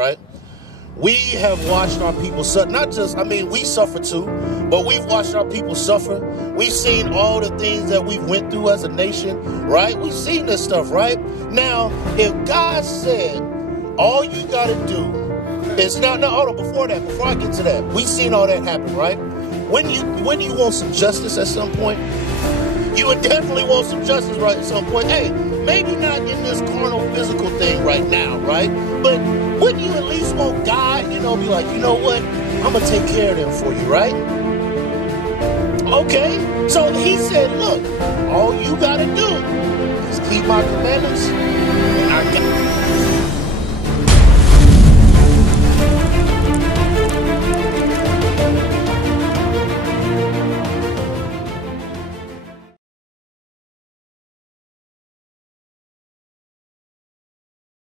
right? We have watched our people suffer. Not just, I mean, we suffer too, but we've watched our people suffer. We've seen all the things that we went through as a nation, right? We've seen this stuff, right? Now, if God said, all you got to do is, hold on, before I get to that, we've seen all that happen, right? When you want some justice at some point, you would definitely want some justice right at some point. Hey, maybe not in this carnal physical thing right now, right? But wouldn't you at least want God, be like, you know what? I'm going to take care of them for you, right? Okay. So he said, look, all you got to do is keep my commandments and I got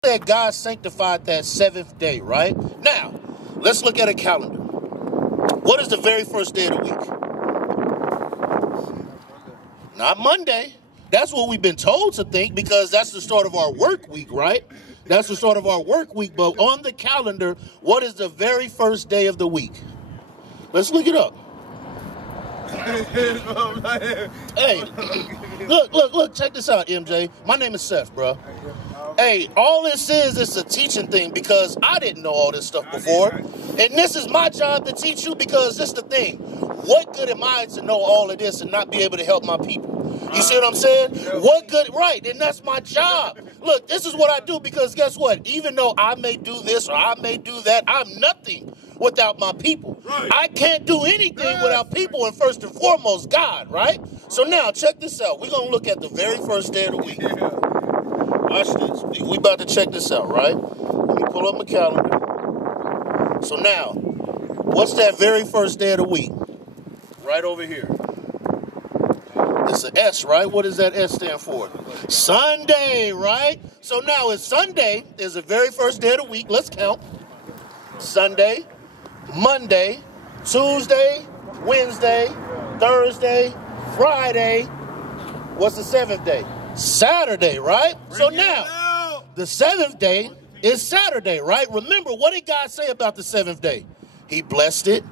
that God sanctified that seventh day, right? Now, let's look at a calendar. What is the very first day of the week? Not Monday. That's what we've been told to think because that's the start of our work week, right? That's the start of our work week. But on the calendar, what is the very first day of the week? Let's look it up. Hey, look, check this out, MJ. My name is Seth, bro. Hey, all this is a teaching thing because I didn't know all this stuff before. And this is my job to teach you because this is the thing. What good am I to know all of this and not be able to help my people? You see what I'm saying? What good, right, and that's my job. Look, this is what I do because guess what? Even though I may do this or I may do that, I'm nothing without my people. I can't do anything without people and first and foremost, God, right? So now, check this out. We're going to look at the very first day of the week. Watch this. We about to check this out, right? Let me pull up my calendar. So now, what's that very first day of the week? Right over here. It's an S, right? What does that S stand for? Sunday, right? So now it's Sunday is the very first day of the week. Let's count. Sunday, Monday, Tuesday, Wednesday, Thursday, Friday. What's the seventh day? Saturday, right? So now, the seventh day is Saturday, right? Remember, what did God say about the seventh day? He blessed it.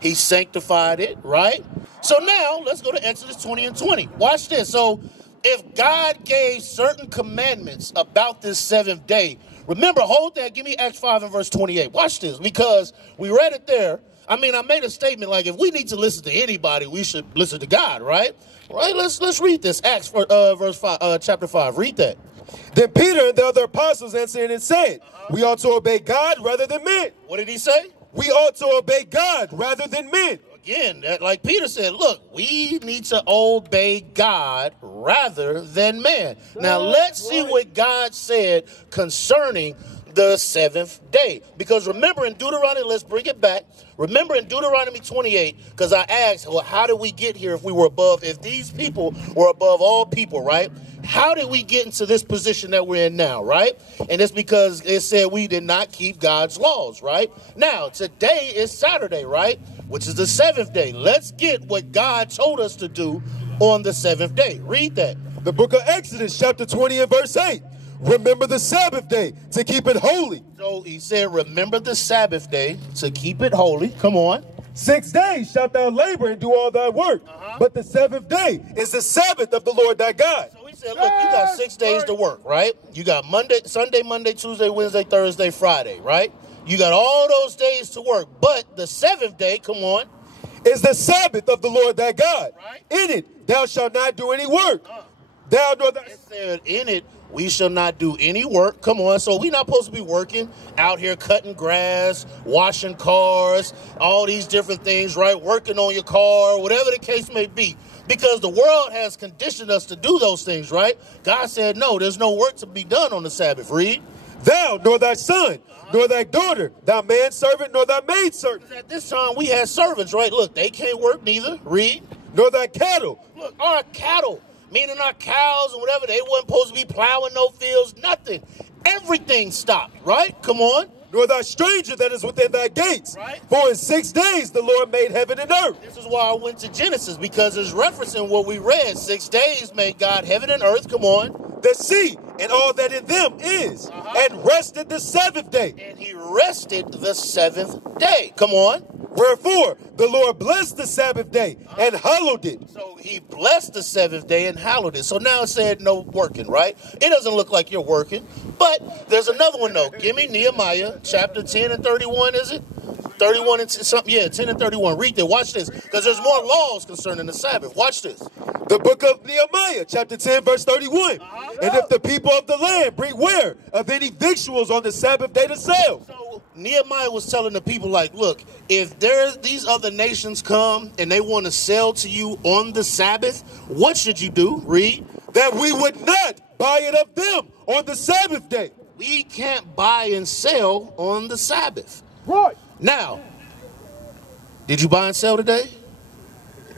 He sanctified it, right? So now, let's go to Exodus 20 and 20. Watch this. So, if God gave certain commandments about this seventh day, remember, hold that. Give me Acts 5 and verse 28. Watch this, because we read it there. I mean, I made a statement like if we need to listen to anybody, we should listen to God, right? Right? Let's read this. Acts verse 5, chapter 5. Read that. Then Peter and the other apostles answered and said, we ought to obey God rather than men. What did he say? We ought to obey God rather than men. Again, like Peter said, look, we need to obey God rather than man. Now, let's see what God said concerning the seventh day. Because remember in Deuteronomy, let's bring it back. Remember in Deuteronomy 28, because I asked, well, how did we get here if these people were above all people, right? How did we get into this position that we're in now, right? And it's because it said we did not keep God's laws, right? Now, today is Saturday, right? Which is the seventh day. Let's get what God told us to do on the seventh day. Read that. The book of Exodus, chapter 20 and verse 8. Remember the Sabbath day to keep it holy. So he said, remember the Sabbath day to keep it holy. Come on. 6 days shalt thou labor and do all thy work. But the seventh day is the Sabbath of the Lord thy God. So he said, look, you got 6 days to work, right? You got Sunday, Monday, Tuesday, Wednesday, Thursday, Friday, right? You got all those days to work. But the seventh day, come on, is the Sabbath of the Lord thy God. Right. In it thou shalt not do any work. Thou nor thy... It said, in it we shall not do any work. Come on. So we're not supposed to be working out here cutting grass, washing cars, all these different things, right? Working on your car, whatever the case may be. Because the world has conditioned us to do those things, right? God said, no, there's no work to be done on the Sabbath. Read. Thou nor thy son, nor thy daughter, thy manservant, nor thy maidservant. At this time, we had servants, right? Look, they can't work neither. Read. Nor thy cattle. Look, our cattle, meaning our cows and whatever, they weren't supposed to be plowing no fields, nothing. Everything stopped, right? Come on. Nor thy stranger that is within thy gates. Right. For in 6 days the Lord made heaven and earth. This is why I went to Genesis, because it's referencing what we read. 6 days made God heaven and earth. Come on. the sea and all that in them is, and rested the seventh day. And he rested the seventh day. Come on. Wherefore the Lord blessed the Sabbath day and hallowed it. So he blessed the seventh day and hallowed it. So now it said no working, right? It doesn't look like you're working. But there's another one, though. Give me Nehemiah chapter 10 and 31, is it? 31 and something, yeah, 10 and 31. Read that. Watch this. Because there's more laws concerning the Sabbath. Watch this. The book of Nehemiah, chapter 10, verse 31. And if the people of the land bring ware of any victuals on the Sabbath day to sell. So Nehemiah was telling the people, like, look, if these other nations come and they want to sell to you on the Sabbath, what should you do? Read. That we would not buy it of them on the Sabbath day. We can't buy and sell on the Sabbath. Right. Now, did you buy and sell today?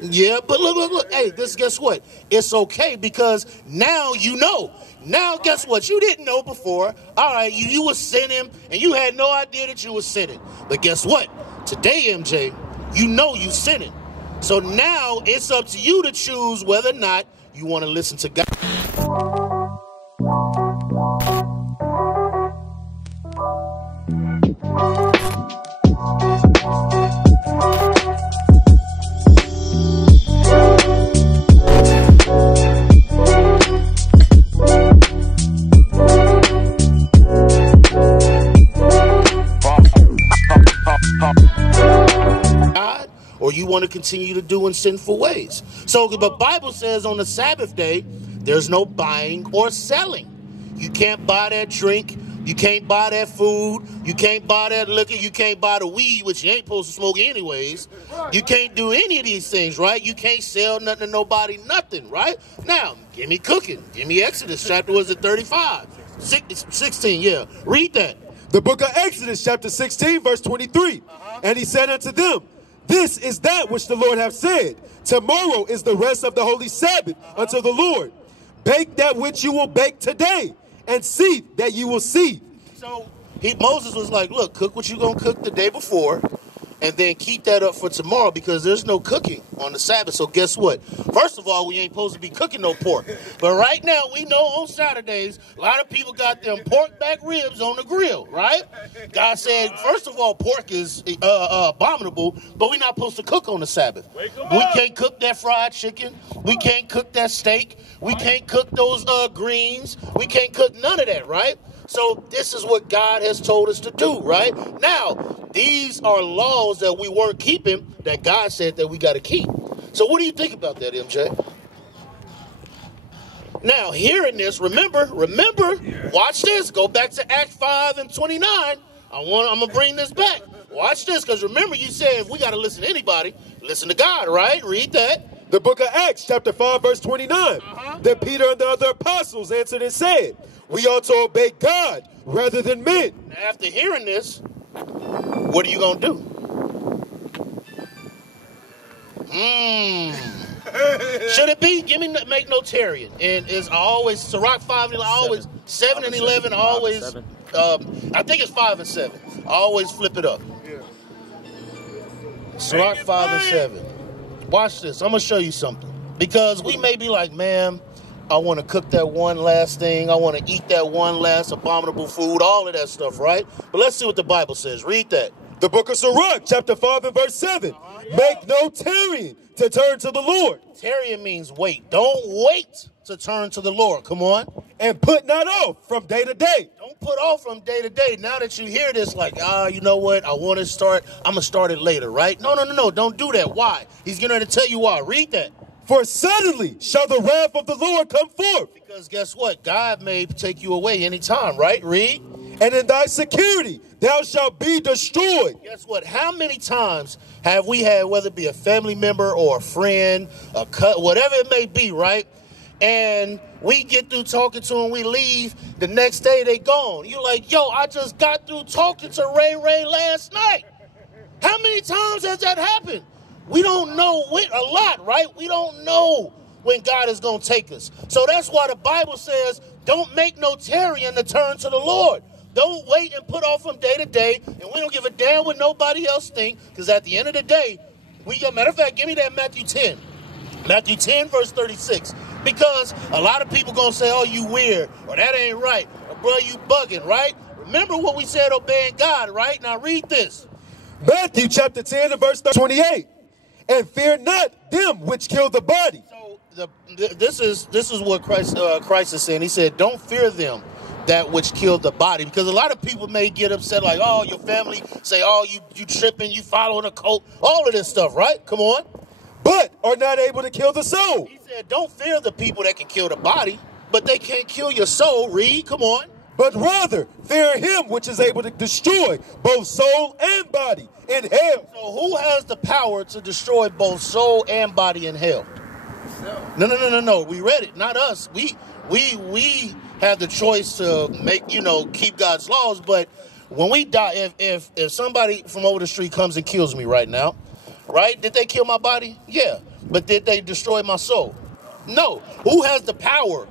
Yeah, but look. Hey, guess what? It's okay because now you know. Now, guess what? You didn't know before. All right, you were sinning and you had no idea that you were sinning. But guess what? Today, MJ, you know you sinning. So now it's up to you to choose whether or not you want to listen to God. Or you want to continue to do in sinful ways. So the Bible says on the Sabbath day, there's no buying or selling. You can't buy that drink. You can't buy that food. You can't buy that liquor. You can't buy the weed, which you ain't supposed to smoke anyways. You can't do any of these things, right? You can't sell nothing to nobody, nothing, right? Now, give me cooking. Give me Exodus chapter, was it 35? 16, yeah. Read that. The book of Exodus chapter 16, verse 23. And he said unto them, this is that which the Lord hath said. Tomorrow is the rest of the holy Sabbath unto the Lord. Bake that which you will bake today, and see that you will see. So Moses was like, look, cook what you're going to cook the day before, and then keep that up for tomorrow because there's no cooking on the Sabbath. So guess what? First of all, we ain't supposed to be cooking no pork. But right now, we know on Saturdays, a lot of people got them pork back ribs on the grill, right? God said, first of all, pork is abominable, but we're not supposed to cook on the Sabbath. We can't cook that fried chicken. We can't cook that steak. We can't cook those greens. We can't cook none of that, right? So this is what God has told us to do, right? Now, these are laws that we weren't keeping that God said that we got to keep. So what do you think about that, MJ? Now, hearing this, remember, watch this. Go back to Acts 5 and 29. I'm going to bring this back. Watch this, because remember you said if we got to listen to anybody, listen to God, right? Read that. The book of Acts, chapter 5, verse 29. Then Peter and the other apostles answered and said, we ought to obey God rather than men. Now, after hearing this, what are you going to do? Should it be? Give me make notarian. And it's always Sirach 5 and always 7 and 11, always I think it's 5 and 7. Always flip it up. Sirach 5 and 7. Watch this. I'm gonna show you something. Because we may be like, man, I want to cook that one last thing. I want to eat that one last abominable food, all of that stuff, right? But let's see what the Bible says. Read that. The book of Sirach, chapter 5 and verse 7. Make no tarrying to turn to the Lord. Tarrying means wait. Don't wait to turn to the Lord. Come on. And put not off from day to day. Don't put off from day to day. Now that you hear this, like, you know what? I want to start. I'm going to start it later, right? No. Don't do that. Why? He's going to tell you why. Read that. For suddenly shall the wrath of the Lord come forth. Because guess what? God may take you away anytime, right? Read. And in thy security thou shalt be destroyed. Guess what? How many times have we had, whether it be a family member or a friend, whatever it may be, right? And we get through talking to them, we leave, the next day they gone. You're like, yo, I just got through talking to Ray last night. How many times has that happened? We don't know a lot, right? We don't know when God is going to take us. So that's why the Bible says, don't make no tarrying to turn to the Lord. Don't wait and put off from day to day, and we don't give a damn what nobody else think, because at the end of the day, matter of fact, give me that Matthew 10. Matthew 10, verse 36. Because a lot of people going to say, oh, you weird, or that ain't right, or bro, you bugging, right? Remember what we said, obeying God, right? Now read this. Matthew chapter 10 and verse 28. And fear not them which kill the body. So this is what Christ is saying. He said, don't fear them that which killed the body. Because a lot of people may get upset like, oh, your family say, oh, you tripping, you following a cult, all of this stuff, right? Come on. But are not able to kill the soul. He said, don't fear the people that can kill the body, but they can't kill your soul. Read, come on. But rather fear him which is able to destroy both soul and body in hell. So who has the power to destroy both soul and body in hell? No. We read it, not us. We have the choice to make, keep God's laws. But when we die, if somebody from over the street comes and kills me right now, right? Did they kill my body? Yeah. But did they destroy my soul? No. Who has the power?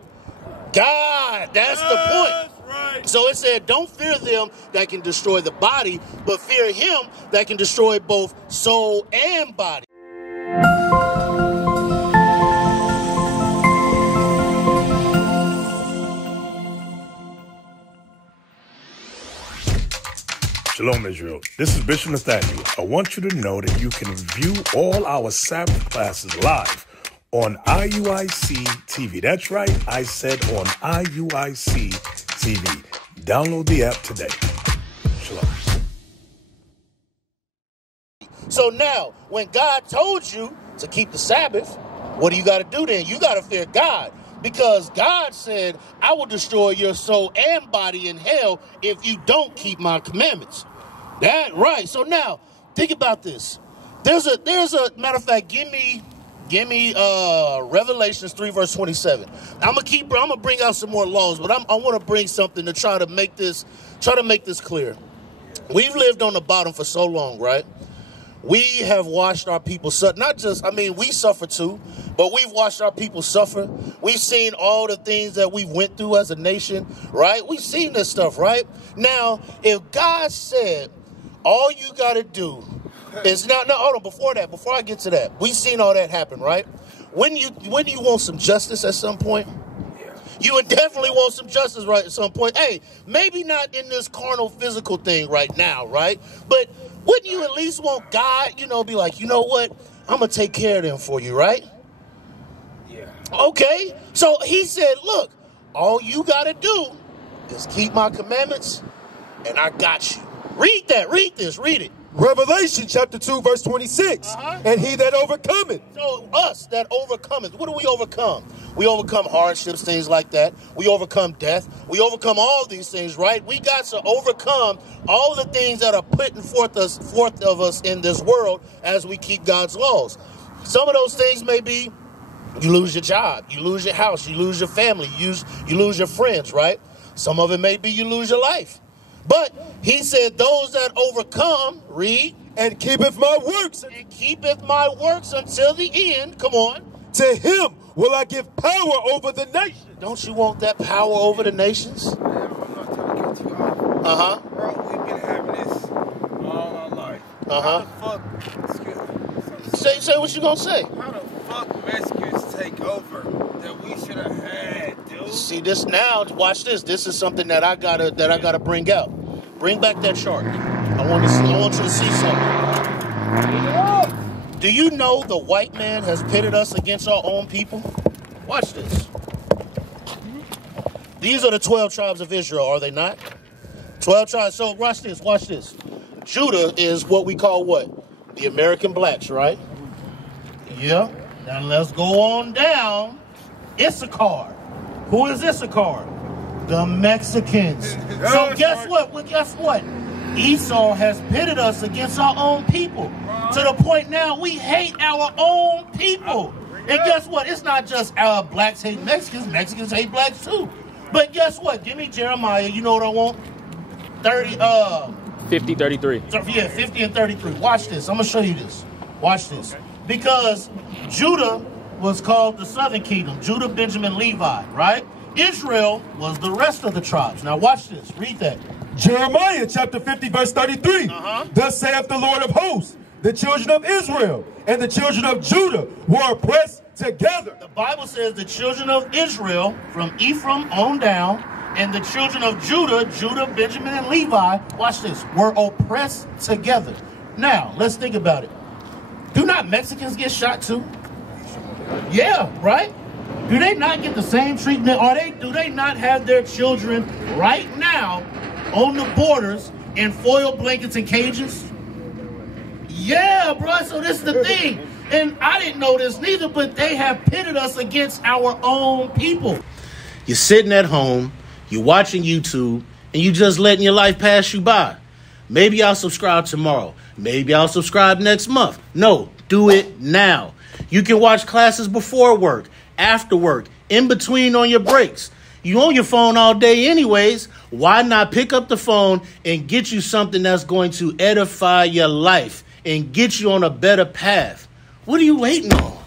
God. That's the point. Right. So it said, don't fear them that can destroy the body, but fear him that can destroy both soul and body. Shalom, Israel. This is Bishop Nathaniel. I want you to know that you can view all our Sabbath classes live on IUIC TV. That's right, I said on IUIC TV. Download the app today. Shalom. So now, when God told you to keep the Sabbath, what do you got to do then? You got to fear God. Because God said, I will destroy your soul and body in hell if you don't keep my commandments. That right. So now, think about this. There's a matter of fact, give me Revelations 3 verse 27. I'm gonna bring out some more laws, but I want to bring something to try to make this clear. We've lived on the bottom for so long, right? We have watched our people suffer. We suffer too, but we've watched our people suffer. We've seen all the things that we went through as a nation, right? We've seen this stuff, right? Now, if God said, all you got to do is hold on, before I get to that, we've seen all that happen, right? When you want some justice at some point, you would definitely want some justice right at some point. Hey, maybe not in this carnal physical thing right now, right? But wouldn't you at least want God, be like, you know what? I'm going to take care of them for you, right? Yeah. Okay. So he said, look, all you got to do is keep my commandments and I got you. Read that. Read this. Read it. Revelation chapter 2 verse 26. And he that overcometh. So us that overcometh. What do we overcome? We overcome hardships, things like that. We overcome death. We overcome all these things, right? We got to overcome all the things that are putting forth of us in this world as we keep God's laws. Some of those things may be you lose your job, you lose your house, you lose your family, you lose your friends, right? Some of it may be you lose your life. But he said, those that overcome, read, and keepeth my works. And keepeth my works until the end. Come on. To him will I give power over the nations. Don't you want that power over the nations? I'm not trying to get you off. Bro, we've been having this all our life. How the fuck, Say what you gonna say. How the fuck Mexicans take over that we should have had, dude? See this now, watch this. This is something that I gotta bring out. Bring back that chart. I want you to see something. Do you know the white man has pitted us against our own people? Watch this. These are the 12 tribes of Israel, are they not? 12 tribes. So watch this. Watch this. Judah is what we call what? The American blacks, right? Yeah. Now let's go on down. Issachar. Who is Issachar? The Mexicans. So guess what? Well, guess what? Esau has pitted us against our own people to the point now we hate our own people. And guess what? It's not just blacks hate Mexicans. Mexicans hate blacks too. But guess what? Give me Jeremiah. You know what I want? 50, 33. Yeah, 50 and 33. Watch this. I'm going to show you this. Watch this. Because Judah was called the southern kingdom. Judah, Benjamin, Levi, right? Israel was the rest of the tribes. Now watch this. Read that. Jeremiah chapter 50 verse 33. Thus saith the Lord of hosts, the children of Israel and the children of Judah were oppressed together. The Bible says the children of Israel, from Ephraim on down, and the children of Judah, Benjamin, and Levi, watch this, were oppressed together. Now, let's think about it. Do not Mexicans get shot too? Yeah, right? Do they not get the same treatment? Do they not have their children right now on the borders in foil blankets and cages? Yeah, bro, so this is the thing. And I didn't know this neither, but they have pitted us against our own people. You're sitting at home, you're watching YouTube, and you just letting your life pass you by. Maybe I'll subscribe tomorrow. Maybe I'll subscribe next month. No, do it now. You can watch classes before work, after work, in between on your breaks. You on your phone all day anyways. Why not pick up the phone and get you something that's going to edify your life and get you on a better path? What are you waiting on?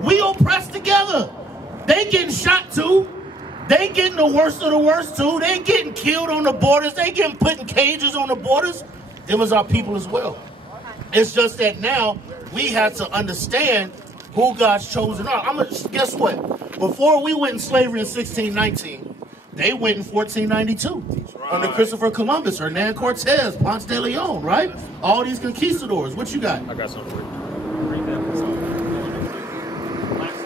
We oppressed together. They getting shot too. They getting the worst of the worst too. They getting killed on the borders. They getting put in cages on the borders. It was our people as well. It's just that now we have to understand who God's chosen are. Guess what? Before we went in slavery in 1619, they went in 1492 under Christopher Columbus, Hernan Cortez, Ponce de Leon, right? All these conquistadors. What you got? I got something for you.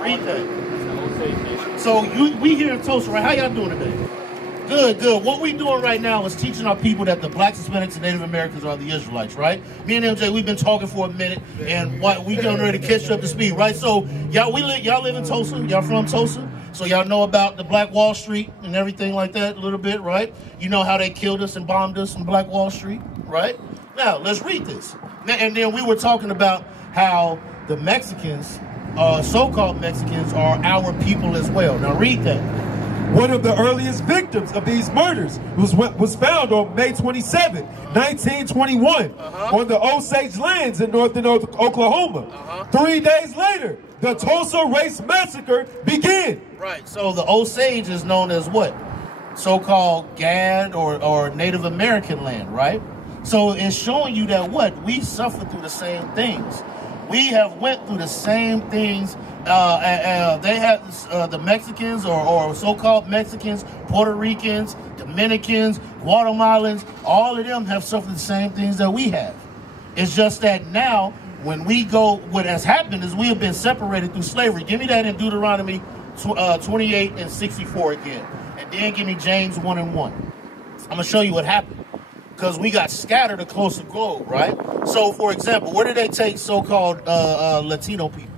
Read that. So we here in Tulsa, right? How y'all doing today? Good, good. What we doing right now is teaching our people that the blacks, Hispanics, and Native Americans are the Israelites, right? Me and MJ, we've been talking for a minute, and we getting ready to catch up to speed, right? So y'all live in Tulsa. Y'all from Tulsa, so y'all know about the Black Wall Street and everything like that a little bit, right? You know how they killed us and bombed us in Black Wall Street, right? Now let's read this. And then we were talking about how the Mexicans, so-called Mexicans, are our people as well. Now read that. One of the earliest victims of these murders was found on May 27, 1921, on the Osage lands in northern Oklahoma. 3 days later, the Tulsa Race Massacre began. Right, so the Osage is known as what? So-called Gad or Native American land, right? So it's showing you that what? We suffer through the same things. We have went through the same things. They have the Mexicans or so-called Mexicans, Puerto Ricans, Dominicans, Guatemalans, all of them have suffered the same things that we have. It's just that now when we go, what has happened is we have been separated through slavery. Give me that in Deuteronomy 28 and 64 again. And then give me James 1 and 1. I'm going to show you what happened. Because we got scattered across the globe, right? So, for example, where did they take so-called Latino people?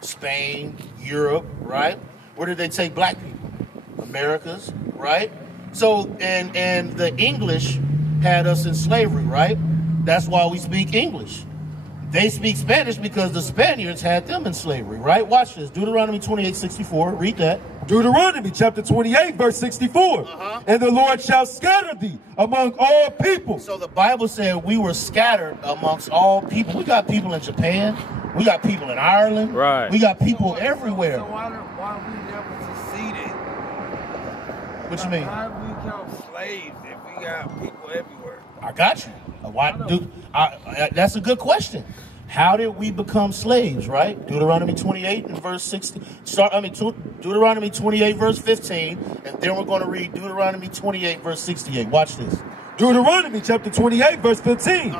Spain, Europe, right? Where did they take black people? Americas, right? So, and the English had us in slavery, right? That's why we speak English. They speak Spanish because the Spaniards had them in slavery, right? Watch this. Deuteronomy 28:64. Read that. Deuteronomy chapter 28, verse 64. And the Lord shall scatter thee among all people. So the Bible said we were scattered amongst all people. We got people in Japan. We got people in Ireland. Right. We got people everywhere. So why we never succeeded? What you mean? Why we become slaves if we got people everywhere? I got you. That's a good question. How did we become slaves, right? Deuteronomy 28 and verse 60. Deuteronomy 28 verse 15, and then we're going to read Deuteronomy 28 verse 68. Watch this. Deuteronomy chapter 28 verse 15.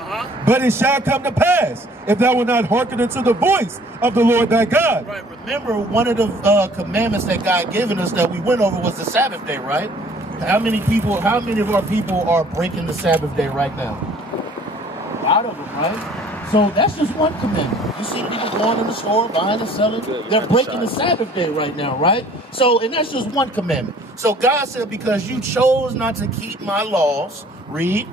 But it shall come to pass, if thou wilt not hearken unto the voice of the Lord thy God. Right. Remember, one of the commandments that God given us that we went over was the Sabbath day, right? How many of our people are breaking the Sabbath day right now? A lot of them, right? So that's just one commandment. You see people going in the store, buying and selling. They're breaking the Sabbath day right now, right? So, and that's just one commandment. So God said, because you chose not to keep my laws, read.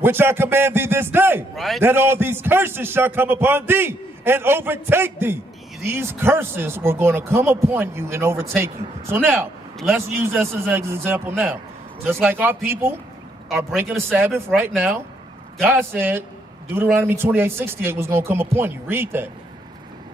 Which I command thee this day, right? That all these curses shall come upon thee and overtake thee. These curses were going to come upon you and overtake you. So now, let's use this as an example now. Just like our people are breaking the Sabbath right now, God said Deuteronomy 28:68 was going to come upon you. Read that.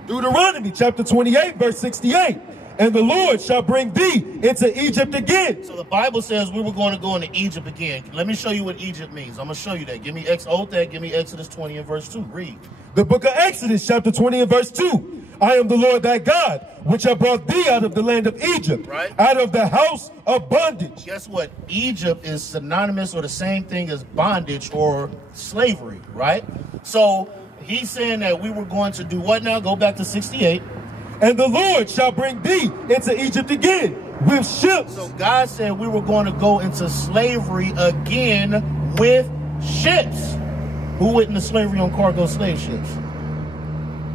Deuteronomy chapter 28 verse 68. And the Lord shall bring thee into Egypt again. So the Bible says we were going to go into Egypt again. Let me show you what Egypt means. I'm going to show you that. Give me Exodus 20 and verse 2. Read. The book of Exodus, chapter 20 and verse 2. I am the Lord thy God, which have brought thee out of the land of Egypt, right, out of the house of bondage. Guess what? Egypt is synonymous or the same thing as bondage or slavery, right? So he's saying that we were going to do what now? Go back to 68. And the Lord shall bring thee into Egypt again with ships. So God said we were going to go into slavery again with ships. Who went into slavery on cargo slave ships?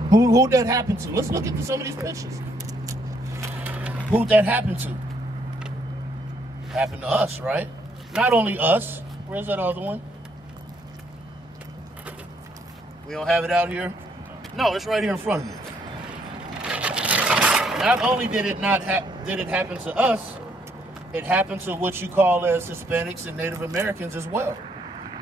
Who'd that happen to? Let's look at some of these pictures. Who'd that happen to? Happened to us, right? Not only us. Where's that other one? We don't have it out here? No, it's right here in front of me. Not only did it happen to us, it happened to what you call as Hispanics and Native Americans as well.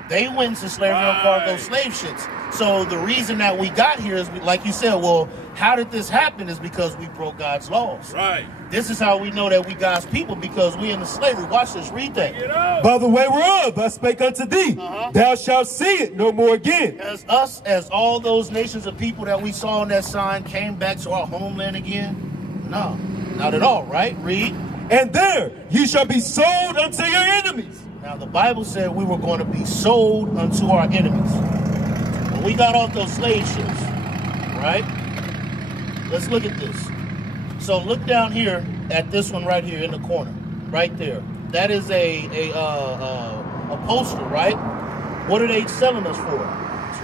They went into slavery on cargo slave ships. So the reason that we got here is, like you said, well, how did this happen? Is because we broke God's laws. Right. This is how we know that we God's people, because we in the slavery. Watch this. Read that. By the way whereof I spake unto thee, thou shalt see it no more again. As all those nations of people that we saw on that sign came back to our homeland again? No, not at all, right? Read. And there ye shall be sold unto your enemies. Now, the Bible said we were going to be sold unto our enemies. When we got off those slave ships, right? Let's look at this. So look down here at this one right here in the corner, right there. That is a poster, right? What are they selling us for?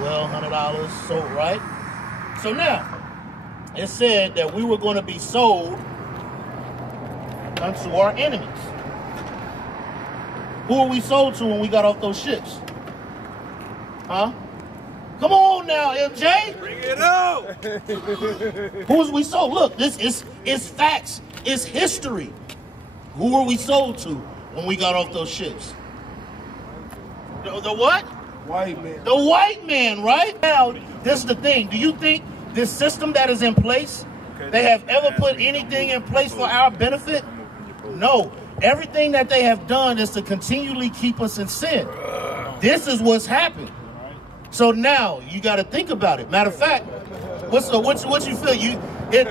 $1,200 sold, right? So now, it said that we were going to be sold unto our enemies. Who are we sold to when we got off those ships? Huh? Come on now, MJ. Bring it out. Who was we sold? Look, this is facts. It's history. Who were we sold to when we got off those ships? The what? White man. The white man, right? Now, this is the thing. Do you think this system that is in place, they have ever put anything in place for our benefit? No. Everything that they have done is to continually keep us in sin. This is what's happened. So now you got to think about it. Matter of fact, what you feel?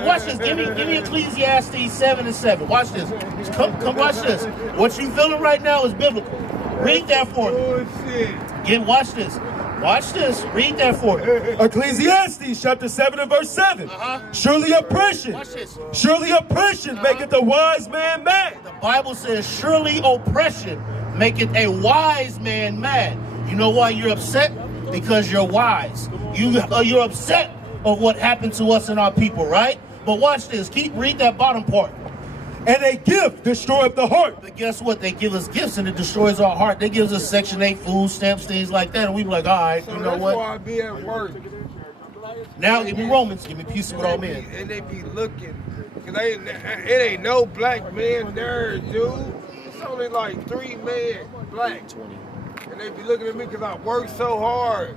Watch this. Give me Ecclesiastes 7 and 7. Watch this. Come watch this. What you feeling right now is biblical. Read that for me. Watch this. Watch this. Read that for me. Ecclesiastes chapter 7 and verse 7. Surely oppression. Watch this. Surely oppression maketh a wise man mad. The Bible says, surely oppression maketh a wise man mad. You know why you're upset? Because you're wise. You're upset of what happened to us and our people, right? But watch this. Read that bottom part. And a gift destroyeth the heart. But guess what? They give us gifts and it destroys our heart. They give us Section 8 food stamps, things like that. And we be like, all right, you know what? That's why I be at work. Now give me Romans. Give me peace with all men. And they be looking. Cause it ain't no black man there, dude. It's only like 3 men black. And they be looking at me because I work so hard.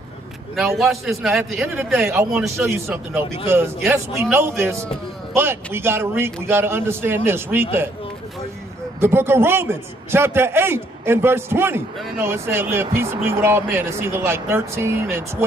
Now watch this. Now at the end of the day, I want to show you something though, because yes, we know this, but we gotta understand this. Read that. The book of Romans, chapter 8 and verse 20. No. It said live peaceably with all men. It's either like 13 and 12.